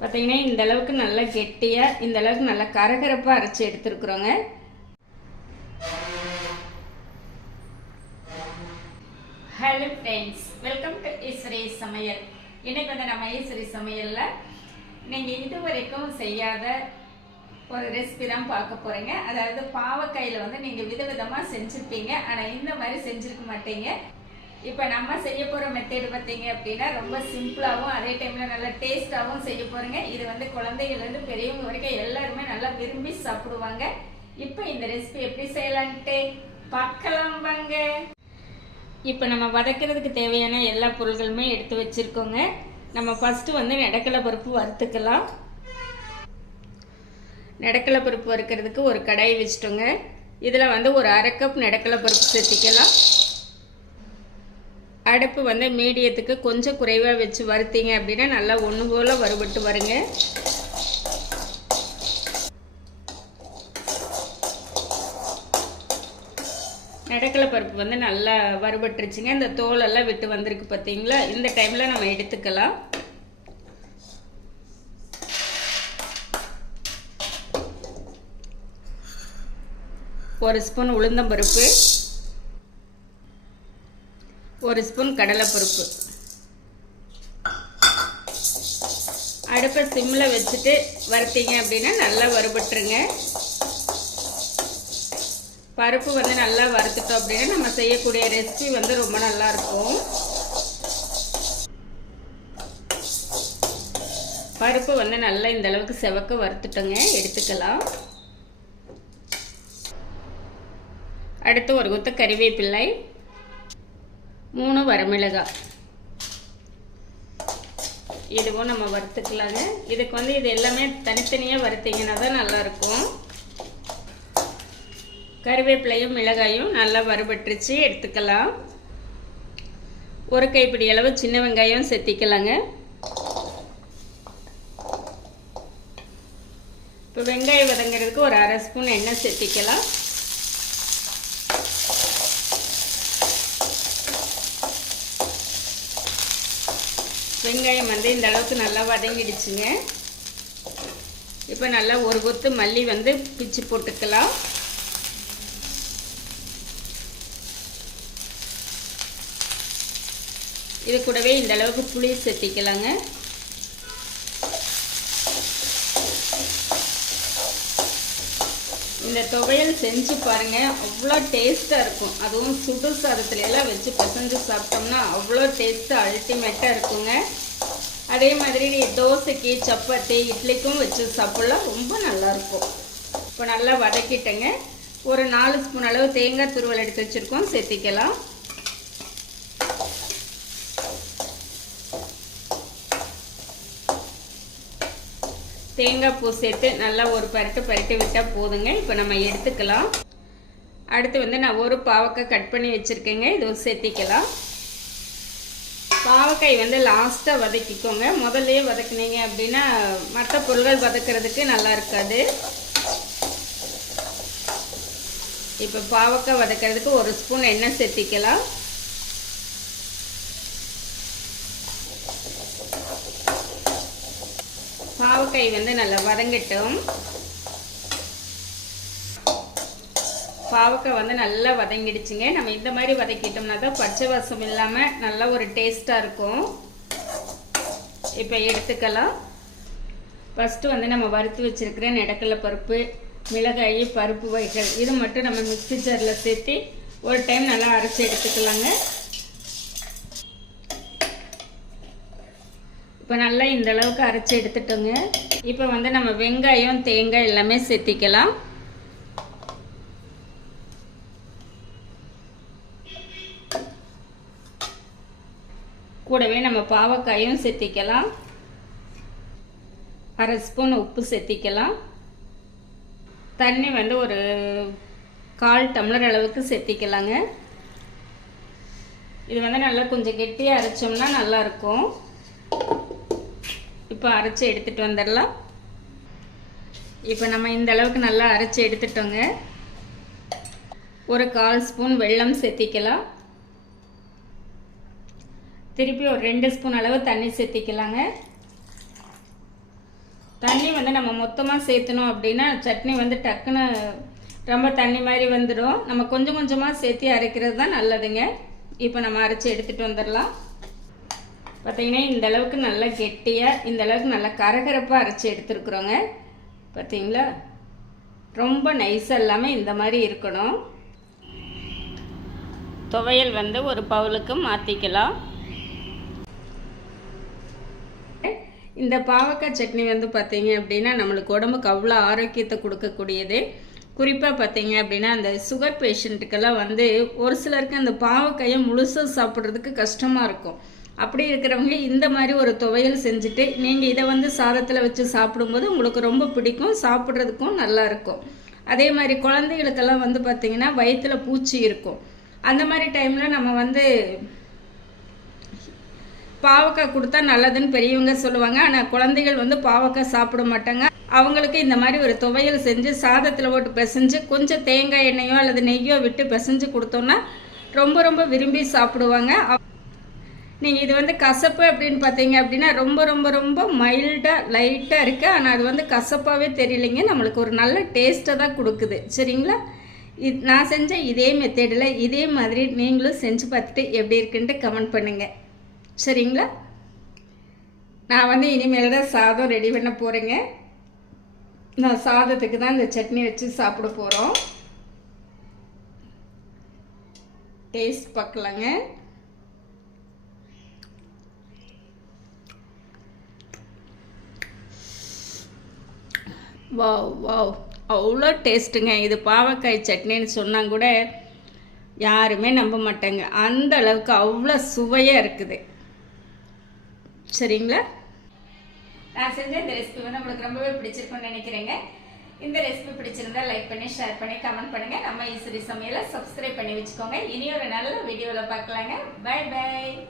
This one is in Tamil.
பார்த்தீங்கன்னா இந்த அளவுக்கு நல்லா கெட்டியாக, இந்த அளவுக்கு நல்லா கரகரப்பாக அரைச்சி எடுத்துருக்குறோங்க. Hello friends, welcome to Eswari Samayal. இன்னைக்கு வந்து நம்ம ஈஸ்வரி சமையலில் நீங்கள் இது வரைக்கும் செய்யாத ஒரு ரெசிபி தான் பார்க்க போகிறீங்க. அதாவது பாவக்காயில் வந்து நீங்கள் விதவிதமாக செஞ்சுருப்பீங்க, ஆனால் இந்த மாதிரி செஞ்சுருக்க மாட்டீங்க. இப்போ நம்ம செய்ய போகிற மெத்தேடு பார்த்தீங்க அப்படின்னா ரொம்ப சிம்பிளாகவும் அதே டைமில் நல்லா டேஸ்ட்டாகவும் செய்ய போகிறீங்க. இது வந்து குழந்தைகள்லேருந்து பெரியவங்க வரைக்கும் எல்லாருமே நல்லா விரும்பி சாப்பிடுவாங்க. இப்போ இந்த ரெசிபி எப்படி செய்யலான்ட்டு பார்க்கலாம் வாங்க. இப்போ நம்ம வதக்கிறதுக்கு தேவையான எல்லா பொருட்களுமே எடுத்து வச்சுருக்கோங்க. நம்ம ஃபஸ்ட்டு வந்து நெடக்கடலை பருப்பு வறுத்துக்கலாம். நெடக்கடலை பருப்பு வறுக்கிறதுக்கு ஒரு கடாய் வச்சுட்டோங்க. இதில் வந்து ஒரு 1/2 கப் நெடக்கடலை பருப்பு சேர்த்திக்கலாம். அடுப்பு வந்து மீடியத்துக்கு கொஞ்சம் குறைவாக வச்சு வறுத்தீங்க அப்படின்னா நல்லா ஒன்று போல் வறுபட்டு வருங்க. நெடக்கடலை பருப்பு வந்து நல்லா வறுபட்டுருச்சுங்க. இந்த தோலெல்லாம் விட்டு வந்திருக்கு பார்த்தீங்களா? இந்த டைமில் நம்ம எடுத்துக்கலாம். ஒரு ஸ்பூன் உளுந்தம்பருப்பு, ஒரு ஸ்பூன் கடலைப்பருப்பு. அடுப்பை சிம்மில் வச்சுட்டு வறுத்தீங்க அப்படின்னா நல்லா வறுபட்டுருங்க. பருப்பு வந்து நல்லா வறுத்துட்டோம் அப்படின்னா நம்ம செய்யக்கூடிய ரெசிபி வந்து ரொம்ப நல்லாயிருக்கும். பருப்பு வந்து நல்லா இந்த அளவுக்கு செவக்க வறுத்துட்டோங்க, எடுத்துக்கலாம். அடுத்து ஒரு கொத்து கறிவேப்பிலை, 3 வரமிளகாய், இதுவும் நம்ம வறுத்துக்கலாங்க. இதுக்கு வந்து இது எல்லாமே தனித்தனியாக வறுத்தீங்கன்னா தான் நல்லாயிருக்கும். கறிவேப்பிலையும் மிளகாயும் நல்லா வறுபட்டுருச்சு, எடுத்துக்கலாம். ஒரு கைப்பிடி அளவு சின்ன வெங்காயம் சேர்த்திக்கலாங்க. இப்போ வெங்காயம் வதங்கிறதுக்கு ஒரு 1/2 ஸ்பூன் எண்ணெய் சேர்த்திக்கலாம். வெங்காயம் வந்து இந்த அளவுக்கு நல்லா வதங்கிடுச்சுங்க. இப்போ நல்லா ஒரு கொத்து மல்லி வந்து பிச்சு போட்டுக்கலாம். இது கூடவே இந்த அளவுக்கு புளி சேர்த்திக்கலாங்க. இந்த துவையல் செஞ்சு பாருங்கள், அவ்வளோ டேஸ்ட்டாக இருக்கும். அதுவும் சுடு சாதத்துல எல்லாம் வச்சு பிசைஞ்சு சாப்பிட்டோம்னா அவ்வளோ டேஸ்ட்டாக அல்டிமேட்டாக இருக்குங்க. அதே மாதிரி தோசைக்கு, சப்பாத்தி, இட்லிக்கும் வச்சு சாப்பிட்லாம், ரொம்ப நல்லாயிருக்கும். இப்போ நல்லா வதக்கிட்டேங்க. ஒரு 4 ஸ்பூன் அளவு தேங்காய் துருவல் எடுத்து வச்சுருக்கோம், சேர்த்திக்கலாம். தேங்காய் பூ சேர்த்து நல்லா ஒரு பரட்டு விட்டால் போதுங்க. இப்போ நம்ம எடுத்துக்கலாம். அடுத்து வந்து நான் ஒரு பாவக்காய் கட் பண்ணி வச்சுருக்கேங்க, இது சேர்த்திக்கலாம். பாவக்காய் வந்து லாஸ்ட்டாக வதக்கிக்கோங்க. முதல்லையே வதக்குனீங்க அப்படின்னா மற்ற பொருள்கள் வதக்கிறதுக்கு நல்லா இருக்காது. இப்போ பாவக்காய் வதக்கிறதுக்கு ஒரு ஸ்பூன் எண்ணெய் சேர்த்திக்கலாம். பாவக்காய் வந்து நல்லா வதங்கட்டும். பாவக்காய் வந்து நல்லா வதங்கிடுச்சுங்க. நம்ம இந்த மாதிரி வதக்கிட்டோம்னா தான் பச்சை வாசம் இல்லாமல் நல்லா ஒரு டேஸ்ட்டாக இருக்கும். இப்போ எடுத்துக்கலாம். ஃபஸ்ட்டு வந்து நம்ம வறுத்து வச்சுருக்கிற நெடக்கடலை பருப்பு, மிளகாய், பருப்பு வகைகள் இது மட்டும் நம்ம மிக்ஸி ஜாரில் சேர்த்து ஒரு டைம் நல்லா அரைச்சி எடுத்துக்கலாங்க. இப்போ நல்லா இந்த அளவுக்கு அரைச்சி எடுத்துட்டோங்க. இப்போ வந்து நம்ம வெங்காயம், தேங்காய் எல்லாமே சேர்த்திக்கலாம். கூடவே நம்ம பாவக்காயும் சேர்த்திக்கலாம். 1/2 ஸ்பூன் உப்பு சேர்த்திக்கலாம். தண்ணி வந்து ஒரு 1/4 டம்ளர் அளவுக்கு சேர்த்திக்கலாங்க. இது வந்து நல்லா கொஞ்சம் கெட்டியாக அரைச்சோம்னா நல்லாயிருக்கும். இப்போ அரைச்சி எடுத்துகிட்டு வந்துடலாம். இப்போ நம்ம இந்த அளவுக்கு நல்லா அரைச்சி எடுத்துட்டோங்க. ஒரு 1/4 ஸ்பூன் வெல்லம் சேர்த்திக்கலாம். திருப்பி ஒரு 2 ஸ்பூன் அளவு தண்ணி சேர்த்திக்கலாங்க. தண்ணி வந்து நம்ம மொத்தமாக சேர்த்தணும் அப்படின்னா சட்னி வந்து டக்குன்னு ரொம்ப தண்ணி மாதிரி வந்துடும். நம்ம கொஞ்சம் கொஞ்சமாக சேர்த்து அரைக்கிறது தான் நல்லதுங்க. இப்போ நம்ம அரைச்சி எடுத்துகிட்டு வந்துடலாம். பார்த்தீங்கன்னா இந்த அளவுக்கு நல்லா கெட்டியாக, இந்த அளவுக்கு நல்லா கரகரப்பாக அரைச்சி எடுத்துருக்குறோங்க. பார்த்தீங்களா, ரொம்ப நைஸாக இல்லாமல் இந்த மாதிரி இருக்கணும். துவையல் வந்து ஒரு பவுலுக்கு மாற்றிக்கலாம். இந்த பாவக்காய் சட்னி வந்து பார்த்தீங்க அப்படின்னா நம்மளுக்கு உடம்புக்கு அவ்வளோ ஆரோக்கியத்தை கொடுக்கக்கூடியது. குறிப்பாக பார்த்தீங்க அப்படின்னா அந்த சுகர் பேஷண்ட்டுக்கெல்லாம் வந்து ஒரு சிலருக்கு அந்த பாவக்காயை முழுசாக சாப்பிட்றதுக்கு கஷ்டமாக இருக்கும். அப்படி இருக்கிறவங்க இந்த மாதிரி ஒரு துவையல் செஞ்சுட்டு நீங்கள் இதை வந்து சாதத்தில் வச்சு சாப்பிடும்போது உங்களுக்கு ரொம்ப பிடிக்கும், சாப்பிட்றதுக்கும் நல்லாயிருக்கும். அதே மாதிரி குழந்தைகளுக்கெல்லாம் வந்து பார்த்திங்கன்னா வயிற்றில் பூச்சி இருக்கும். அந்த மாதிரி டைமில் நம்ம வந்து பாவக்காய் கொடுத்தா நல்லதுன்னு பெரியவங்க சொல்லுவாங்க. ஆனால் குழந்தைகள் வந்து பாவக்காய் சாப்பிட மாட்டாங்க. அவங்களுக்கு இந்த மாதிரி ஒரு துவையல் செஞ்சு சாதத்தில் போட்டு பிசைஞ்சு கொஞ்சம் தேங்காய் எண்ணெயோ அல்லது நெய்யோ விட்டு பிசைஞ்சு கொடுத்தோன்னா ரொம்ப ரொம்ப விரும்பி சாப்பிடுவாங்க. நீங்கள் இது வந்து கசப்பு அப்படின்னு பார்த்தீங்க அப்படின்னா ரொம்ப ரொம்ப ரொம்ப மைல்டாக லைட்டாக இருக்குது. ஆனால் அது வந்து கசப்பாகவே தெரியலைங்க, நம்மளுக்கு ஒரு நல்ல டேஸ்ட்டை தான் கொடுக்குது. சரிங்களா, நான் செஞ்ச இதே மெத்தேடில் இதே மாதிரி நீங்களும் செஞ்சு பார்த்துட்டு எப்படி இருக்குன்ட்டு கமெண்ட் பண்ணுங்கள். சரிங்களா, நான் வந்து இனிமேல் தான் சாதம் ரெடி பண்ண போகிறேங்க. நான் சாதத்துக்கு தான் இந்த சட்னி வச்சு சாப்பிட போகிறோம். டேஸ்ட் பார்க்கலாங்க. வாவ் வாவ், அவ்வளோ டேஸ்ட்டுங்க. இது பாவக்காய் சட்னின்னு சொன்னால் கூட யாருமே நம்ப மாட்டாங்க, அந்த அளவுக்கு அவ்வளோ சுவையாக இருக்குது. சரிங்களா, நான் செஞ்ச இந்த ரெசிபி வந்து உங்களுக்கு ரொம்பவே பிடிச்சிருக்குன்னு நினைக்கிறேங்க. இந்த ரெசிபி பிடிச்சிருந்தா லைக் பண்ணி, ஷேர் பண்ணி, கமெண்ட் பண்ணுங்கள். நம்ம ஈஸ்வரி சமையலை சப்ஸ்கிரைப் பண்ணி வச்சுக்கோங்க. இனி ஒரு நல்ல வீடியோவில் பார்க்கலாங்க. Bye by.